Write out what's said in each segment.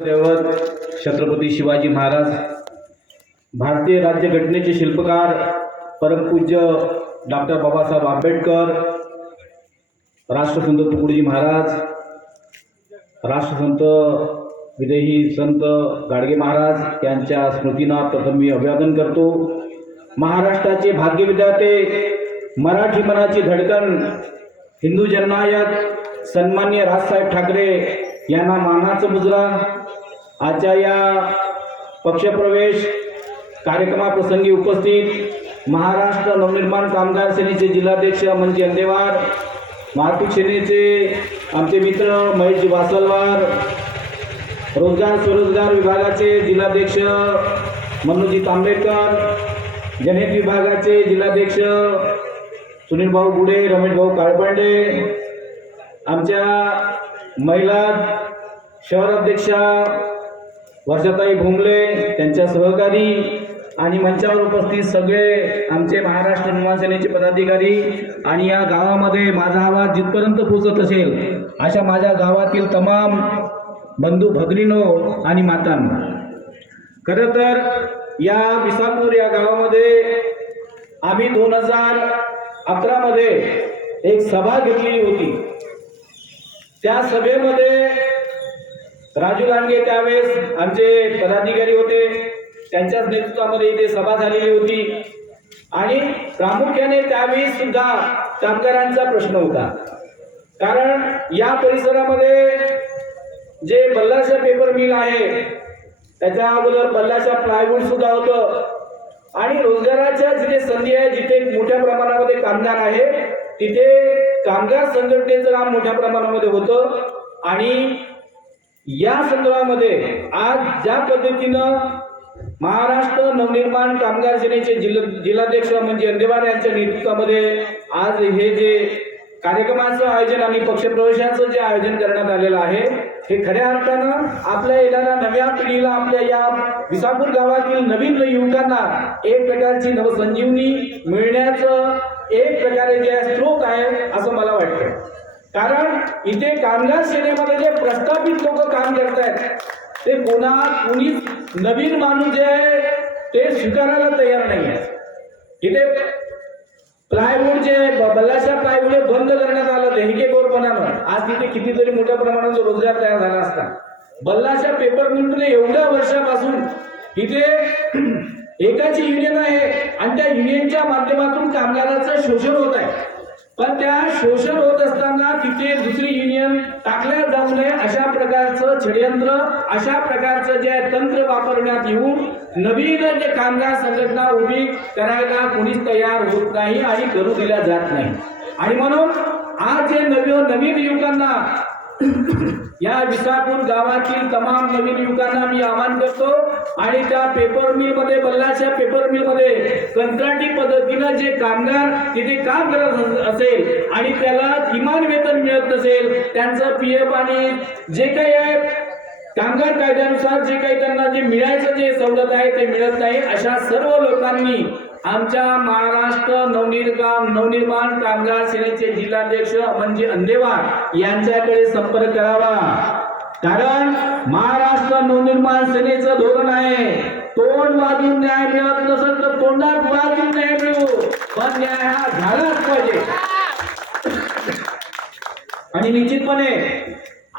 दैवत छत्रपती शिवाजी महाराज भारतीय राज्यघटनेचे शिल्पकार परमपूज्य डॉक्टर बाबासाहेब आंबेडकर राष्ट्रसंत तुकडोजी महाराज राष्ट्रसंत विदेही संत गाडगे महाराज यांच्या स्मृतींना प्रथम मी अभिवादन करतो. महाराष्ट्राचे भाग्य विधाते मराठी मनाची धडकन हिंदू जननायक सन्मान्य राजसाहेब ठाकरे यांना मानाचं मुजरा आजच्या या पक्षप्रवेश कार्यक्रमाप्रसंगी उपस्थित महाराष्ट्र नवनिर्माण कामगार सेनेचे जिल्हाध्यक्ष म्हणजे अंदेवार वाहतूक सेनेचे आमचे मित्र महेश वासलवार रोजगार स्वरोजगार विभागाचे जिल्हाध्यक्ष मनोजी तांबेकर जनहित विभागाचे जिल्हाध्यक्ष सुनील भाऊ गुडे रमेश भाऊ काळपांडे आमच्या महिला शहर अध्यक्षा वर्षाताई भोंगले त्यांच्या सहकारी आणि मंचावर उपस्थित सगळे आमचे महाराष्ट्र निर्माण सेनेचे पदाधिकारी आणि या गावामध्ये माझा आवाज जिथपर्यंत पोचत असेल अशा माझ्या गावातील तमाम बंधू भगिनीनो आणि मातांनो. खरं तर या विसापूर या गावामध्ये आम्ही दोन हजार अकरामध्ये एक सभा घेतलेली होती. त्या सभेमध्ये राजू लांडगे त्यावेळेस आमचे पदाधिकारी होते. त्यांच्याच नेतृत्वामध्ये इथे सभा झालेली होती. आणि प्रामुख्याने त्यावेळी सुद्धा कामगारांचा प्रश्न होता. कारण या परिसरामध्ये जे बल्लाशा पेपर मिल आहे त्याच्या अगोदर बल्लाशा प्लायवूड सुद्धा होतं. आणि रोजगाराच्या जिथे संधी आहे जिथे मोठ्या प्रमाणामध्ये कामगार आहे तिथे कामगार संघटनेचं काम मोठ्या प्रमाणामध्ये होतं आणि या संदर्भामध्ये आज ज्या पद्धतीनं महाराष्ट्र नवनिर्माण कामगार सेनेचे जिल्हा जिल्हाध्यक्ष म्हणजे अंदेवार यांच्या नेतृत्वामध्ये आज हे जे कार्यक्रमाचं आयोजन आणि पक्षप्रवेशाचं जे आयोजन करण्यात आलेलं आहे हे खऱ्या अर्थानं आपल्या येणाऱ्या नव्या पिढीला आपल्या या विसापूर गावातील नवीन युवकांना एक प्रकारची नवसंजीवनी मिळण्याचं एक प्रकारे जे स्त्रोत आहे असं मला वाटतं कारण इथे कामगार सेनेमध्ये जे प्रस्थापित लोक काम करत आहेत ते कोणा कुणी नवीन माणूस जे आहे ते स्वीकारायला तयार नाही आहे इथे प्लायवूड जे बल्लाशा प्लायवूड हे बंद करण्यात आलं देहिके बनानं आज तिथे कितीतरी मोठ्या प्रमाणात रोजगार तयार झाला असता. बल्लाशा पेपर मिलने एवढ्या वर्षापासून इथे एकाची युनियन आहे आणि त्या युनियनच्या माध्यमातून कामगाराचं शोषण होत आहे. पण त्या शोषण होत असताना तिथे दुसरी युनियन टाकल्या जाऊ नये अशा प्रकारचं षडयंत्र अशा प्रकारचं जे तंत्र वापरण्यात येऊन नवीन जे कामगार संघटना उभी करायला कोणीच तयार होत नाही आणि करू दिल्या जात नाही. आणि म्हणून आज जे नवीन नवीन युवकांना या विसापूर गावातील तमाम नवीन युवकांना मी आवाहन करतो आणि त्या पेपर मिलमध्ये बल्लाच्या पेपर मिलमध्ये कंत्राटी पद्धतीनं जे कामगार तिथे काम करत असेल आणि त्याला किमान वेतन मिळत नसेल त्यांचं पी एफ आणि जे काही आहे कामगार कायद्यानुसार जे काही त्यांना जे मिळायचं जे सवलत आहे ते मिळत नाही अशा सर्व लोकांनी आमच्या महाराष्ट्र नवनिर्माण नवनिर्माण कामगार सेनेचे जिल्हाध्यक्ष म्हणजे अंदेवार यांच्याकडे संपर्क करावा. कारण महाराष्ट्र नवनिर्माण सेनेचं धोरण आहे. तोंड वाजून न्याय मिळत नसेल तर तोंडात वाजून न्याय मिळू. पण न्याय हा झालाच पाहिजे. आणि निश्चितपणे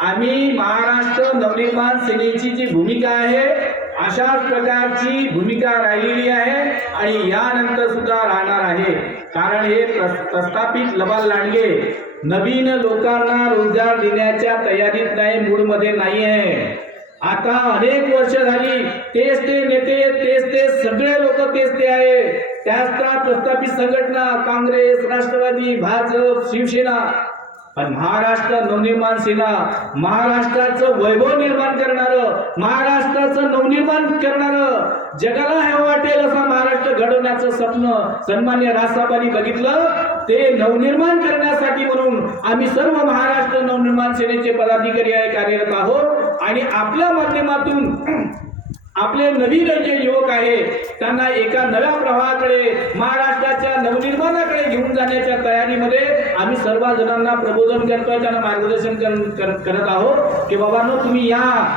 आम्ही महाराष्ट्र नवनिर्माण सेनेची जी भूमिका आहे अशाच प्रकारची भूमिका राहिलेली आहे. आणि यानंतर सुद्धा राहणार आहे. कारण हे प्रस्थापित लबाल लांडगे नवीन लोकांना रोजगार देण्याच्या तयारीत नाही मूडमध्ये नाही आहे आता अनेक वर्ष झाली तेच ते नेते तेच ते सगळे लोक तेच ते आहे. त्याच त्या प्रस्थापित संघटना काँग्रेस राष्ट्रवादी भाजप शिवसेना पण महाराष्ट्र नवनिर्माण सेना महाराष्ट्राचं वैभव निर्माण करणारं महाराष्ट्राचं नवनिर्माण करणारं जगाला हे वाटेल असं महाराष्ट्र घडवण्याचं स्वप्न सन्मान्य राजसाहेबांनी बघितलं ते नवनिर्माण करण्यासाठी म्हणून आम्ही सर्व महाराष्ट्र नवनिर्माण सेनेचे पदाधिकारी आहे कार्यरत आहोत. आणि आपल्या माध्यमातून आपले नवीन जे युवक आहे त्यांना एका नव्या प्रवाहाकडे महाराष्ट्राच्या नवनिर्माणाकडे घेऊन जाण्याच्या तयारीमध्ये आम्ही सर्व जणांना प्रबोधन करतोय त्यांना मार्गदर्शन कर- करत आहोत की बाबांनो तुम्ही या.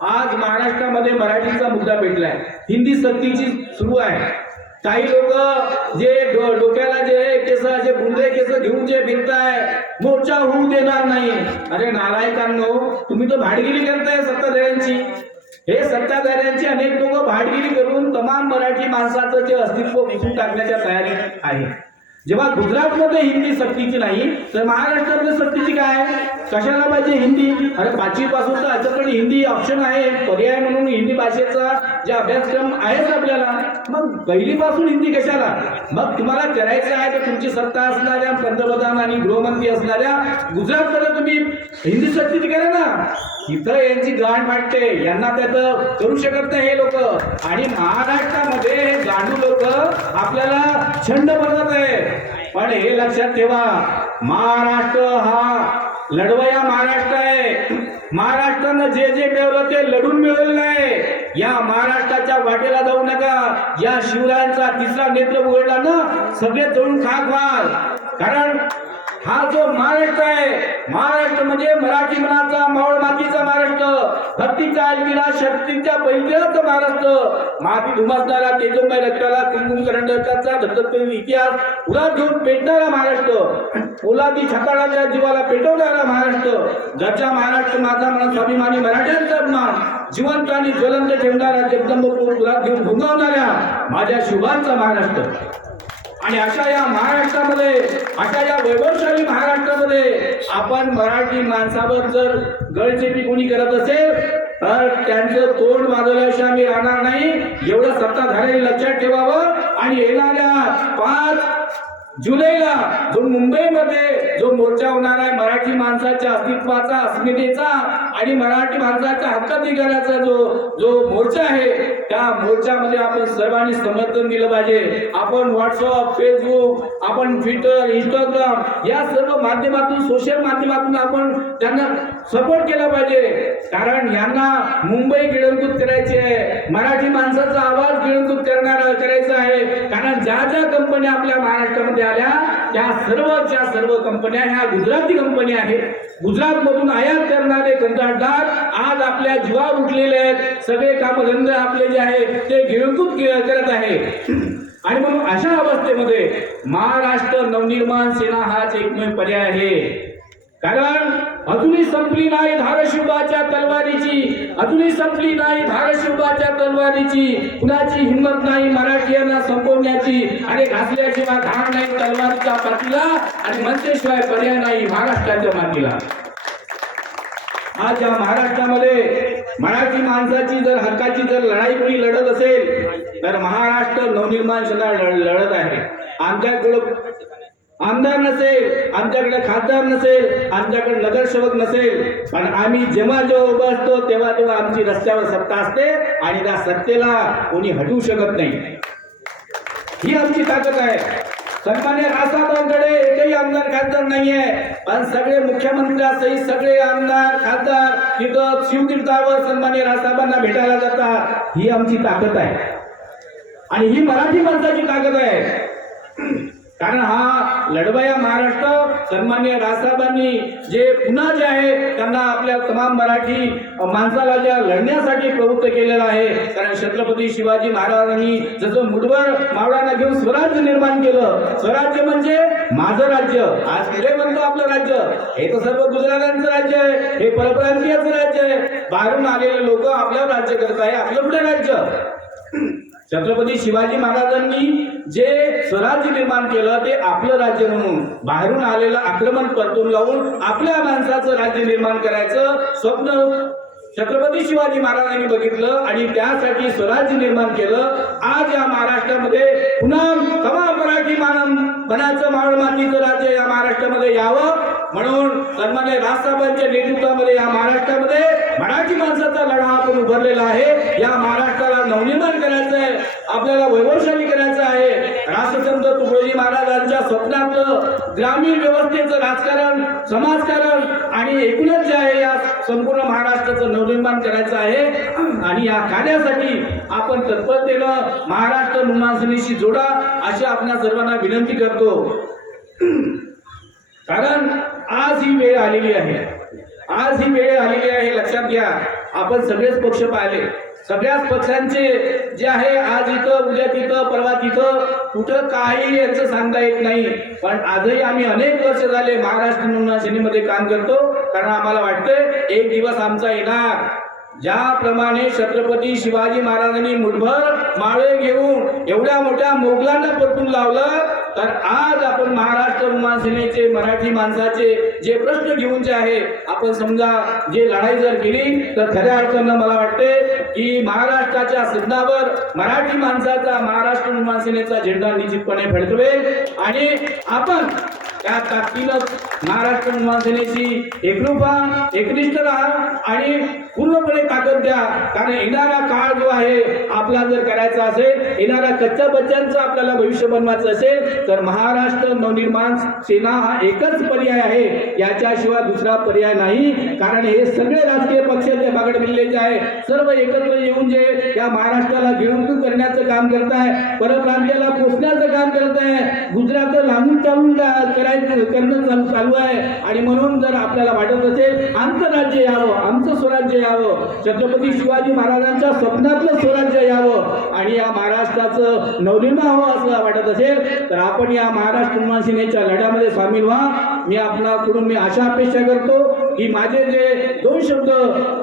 आज महाराष्ट्रामध्ये मराठीचा मुद्दा पेटलाय. हिंदी सक्तीची सुरू आहे. काही लोक जे डो- डोक्याला जे केस घेऊन जे भिंताय मोर्चा होऊ देणार नाही. अरे नालायकांनो तुम्ही तर भाडगिरी करताय सत्ताधाऱ्यांची. हे सत्ताधाऱ्यांची अनेक लोक भाडगिरी करून तमाम मराठी माणसाचं जे अस्तित्व विकून टाकण्याच्या तयारीत आहे जेव्हा गुजरातमध्ये हिंदी सक्तीची नाही तर महाराष्ट्रामध्ये सक्तीची काय? कशाला पाहिजे हिंदी? अरे पाचवी पासून तर याच्याकडे हिंदी ऑप्शन आहे पर्याय म्हणून हिंदी भाषेचा जे अभ्यासक्रम आहेच आपल्याला मग पहिलीपासून हिंदी कशाला? मग तुम्हाला करायचं आहे तर तुमची सत्ता असणाऱ्या पंतप्रधान आणि गृहमंत्री असणाऱ्या गुजरातमध्ये तुम्ही हिंदी सक्तीची करा ना. इथं यांची गाण वाटते यांना त्याचं करू शकत नाही हे लोक. आणि महाराष्ट्रामध्ये हे गांडू लोक आपल्याला छंड बनवत आहे पण हे लक्षात ठेवा महाराष्ट्र हा लढवया महाराष्ट्र आहे. महाराष्ट्रानं जे जे मिळवलं ते लढून मिळवलेलं आहे या महाराष्ट्राच्या वाटेला जाऊ नका. या शिवरायांचा तिसरा नेत्र उघडला ना सगळे जळून खाक व्हाल. कारण हा जो महाराष्ट्र आहे महाराष्ट्र म्हणजे मराठी मनाचा मावळ मातीचा महाराष्ट्र. भक्तीच्या अलमीला शक्तीच्या पहिल्याच महाराष्ट्र माती धुमासणारा तेजोमय रक्ताला कुंकुम करंडकाचा धगधगते इतिहास उरात घेऊन पेटणारा महाराष्ट्र. पोलादी छकाळाच्या जीवाला पेटवणारा महाराष्ट्र. ज्याचा महाराष्ट्र माझा म्हणून स्वाभिमानी मराठ्यांचा अभिमान जिवंत आणि ज्वलंत ठेवणारा जगदंबपूर उरात घेऊन भुंगवणाऱ्या माझ्या शुभांचा महाराष्ट्र. आणि अशा या महाराष्ट्रामध्ये अशा या वैभवशाली महाराष्ट्रामध्ये आपण मराठी माणसावर जर गळचेपी कोणी करत असेल तर त्यांचं तोंड वाजवल्याशिवाय आम्ही राहणार नाही. एवढं सत्ताधाऱ्यांनी लक्षात ठेवावं. आणि येणाऱ्या पाच जुलैला जो मुंबईमध्ये जो मोर्चा होणार आहे मराठी माणसाच्या अस्तित्वाचा अस्मितेचा आणि मराठी माणसाच्या हक्काधिकाराचा जो जो मोर्चा आहे त्या मोर्चामध्ये आपण सर्वांनी समर्थन दिलं पाहिजे. आपण व्हॉट्सअप फेसबुक आपण ट्विटर इंस्टाग्राम या सर्व माध्यमातून सोशल माध्यमातून आपण त्यांना सपोर्ट केला पाहिजे. कारण यांना मुंबई गिळंकृत करायची आहे. मराठी माणसाचा आवाज गिळंकृत करणार करायचा आहे. कारण ज्या ज्या कंपन्या आपल्या महाराष्ट्रामध्ये आल्या त्या सर्वच्या सर्व कंपन्या ह्या गुजराती कंपन्या आहेत. गुजरातमधून आयात करणारे कंत्राटदार आज आपल्या जीवावर उठलेले आहेत. सगळे कामधंदे आपले जे आहे ते गिळंकृत के- करत आहे आणि म्हणून अशा अवस्थेमध्ये महाराष्ट्र नवनिर्माण सेना हाच एकमेव पर्याय आहे. कारण अजूनही संपली नाही धारशिवबाच्या तलवारीची. अजूनही संपली नाही धारशिवबाच्या तलवारीची. कुणाची हिंमत नाही मराठीयांना संपवण्याची आणि घासल्याशिवाय धार नाही तलवारीच्या मातीला आणि मनतेशिवाय पर्याय नाही महाराष्ट्राच्या मातीला. आज या महाराष्ट्रामध्ये मराठी माणसाची जर हक्काची जर लढाई कोणी लढत असेल तर महाराष्ट्र नवनिर्माण सेना लढ- लढत आहे. आमच्याकडं आमदार नसेल आमच्याकडे खासदार नसेल आमच्याकडे नगरसेवक नसेल पण आम्ही जेव्हा जेव्हा उभं असतो तेव्हा तेव्हा आमची रस्त्यावर सत्ता असते आणि त्या सत्तेला कोणी हटवू शकत नाही. ही आमची ताकद आहे. सन्मान्य रासाबांकडे एकही आमदार खासदार नाहीये पण सगळे मुख्यमंत्र्यासहित सगळे आमदार खासदार तिथं शिवतीर्थावर सन्मान्य रासाबांना भेटायला जातात. ही आमची ताकद आहे. आणि ही मराठी माणसाची ताकद आहे. कारण हा लढवया महाराष्ट्र सन्मान्य राजसाहेबांनी जे पुन्हा जे आहे त्यांना आपल्या तमाम मराठी माणसाला ज्या लढण्यासाठी प्रवृत्त केलेलं आहे कारण छत्रपती शिवाजी महाराजांनी जसं मुठभर मावळांना घेऊन स्वराज्य निर्माण केलं स्वराज्य म्हणजे माझं राज्य आज कुठे म्हणतो आपलं राज्य. हे तर सर्व गुजरातांचं राज्य आहे हे परप्रांतीयाचं राज्य आहे. बाहेरून आलेले लोक आपल्यावर राज्य करत आहे आपलं पुढे राज्य? छत्रपती शिवाजी महाराजांनी जे स्वराज्य निर्माण केलं ते आपलं राज्य म्हणून बाहेरून आलेलं आक्रमण परतून लावून आपल्या माणसाचं राज्य निर्माण करायचं स्वप्न छत्रपती शिवाजी महाराजांनी बघितलं आणि त्यासाठी स्वराज्य निर्माण केलं. आज या महाराष्ट्रामध्ये पुन्हा तमाम मराठी मानव मनाचं माळ मातीचं राज्य या महाराष्ट्रामध्ये यावं. म्हणून सन्मान्य राजसाहेबांच्या नेतृत्वामध्ये या महाराष्ट्रामध्ये मराठी माणसाचा लढा आपण उभारलेला आहे. या महाराष्ट्राला नवनिर्माण करायचं आहे. आपल्याला वैभवशाली करायचं आहे. राष्ट्रसंत तुकडोजी महाराजांच्या स्वप्नातलं ग्रामीण व्यवस्थेचं राजकारण समाजकारण आणि एकूणच जे आहे या संपूर्ण महाराष्ट्राचं नवनिर्माण करायचं आहे. आणि या कार्यासाठी आपण तत्परतेनं महाराष्ट्र निर्माण जोडा अशी आपल्या सर्वांना विनंती करतो. कारण आज ही वेळ आलेली आहे. आज ही वेळ आलेली आहे. लक्षात घ्या आपण सगळेच पक्ष पाहिले. सगळ्याच पक्षांचे जे आहे आज इथं उद्या तिथं परवा तिथं कुठं काही यांचं सांगता येत नाही. पण आजही आम्ही अनेक वर्ष झाले महाराष्ट्र नूतन सेनेमध्ये काम करतो. कारण आम्हाला वाटतंय एक दिवस आमचा येणार. ज्याप्रमाणे छत्रपती शिवाजी महाराजांनी मुठभर माळे घेऊन एवढ्या मोठ्या मोगलांना परतून लावलं तर आज आपण महाराष्ट्र विमानसेनेचे मराठी माणसाचे जे प्रश्न घेऊन जे आहे आपण समजा जे लढाई जर केली तर खऱ्या अर्थानं मला वाटते की महाराष्ट्राच्या सिद्धावर मराठी माणसाचा महाराष्ट्र विमानसेनेचा झेंडा निश्चितपणे फडकवेल. आणि आपण त्या ताकदीनं महाराष्ट्र विमान एकरूपा एकनिष्ठ राहा आणि पूर्णपणे ताकद द्या. कारण येणारा काळ जो आहे आपला जर करायचा असेल येणाऱ्या कच्च्या बच्चांचं आपल्याला भविष्य बनवायचं असेल तर महाराष्ट्र नवनिर्माण सेना हा एकच पर्याय आहे. याच्याशिवाय दुसरा पर्याय नाही. कारण हे सगळे राजकीय पक्ष जे बागड मिळलेले आहे सर्व एकत्र येऊन जे या महाराष्ट्राला गिळवणूक करण्याचं काम करताय आहे परप्रांताला पोचण्याचं काम करताय आहे गुजरात लांबून चालून करायचं करणं चालू चालू आहे. आणि म्हणून जर आपल्याला वाटत असेल आमचं राज्य यावं आमचं स्वराज्य यावं छत्रपती शिवाजी महाराजांच्या स्वप्नातलं स्वराज्य यावं आणि या महाराष्ट्राचं नवनिर्माण व्हावं असं वाटत असेल तर आपण या महाराष्ट्र निर्माण सेनेच्या लढ्यामध्ये सामील व्हा. मी आपणाकडून मी अशा अपेक्षा करतो की माझे जे दोन शब्द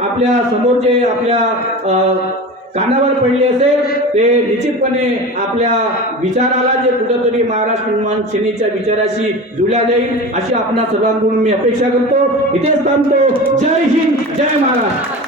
आपल्या समोरचे आपल्या कानावर पडले असेल ते निश्चितपणे आपल्या विचाराला जे कुठंतरी महाराष्ट्र निर्माण सेनेच्या विचाराशी जुळल्या जाईल अशी आपणा सर्वांकडून मी अपेक्षा करतो. इथेच थांबतो. जय हिंद जय महाराष्ट्र.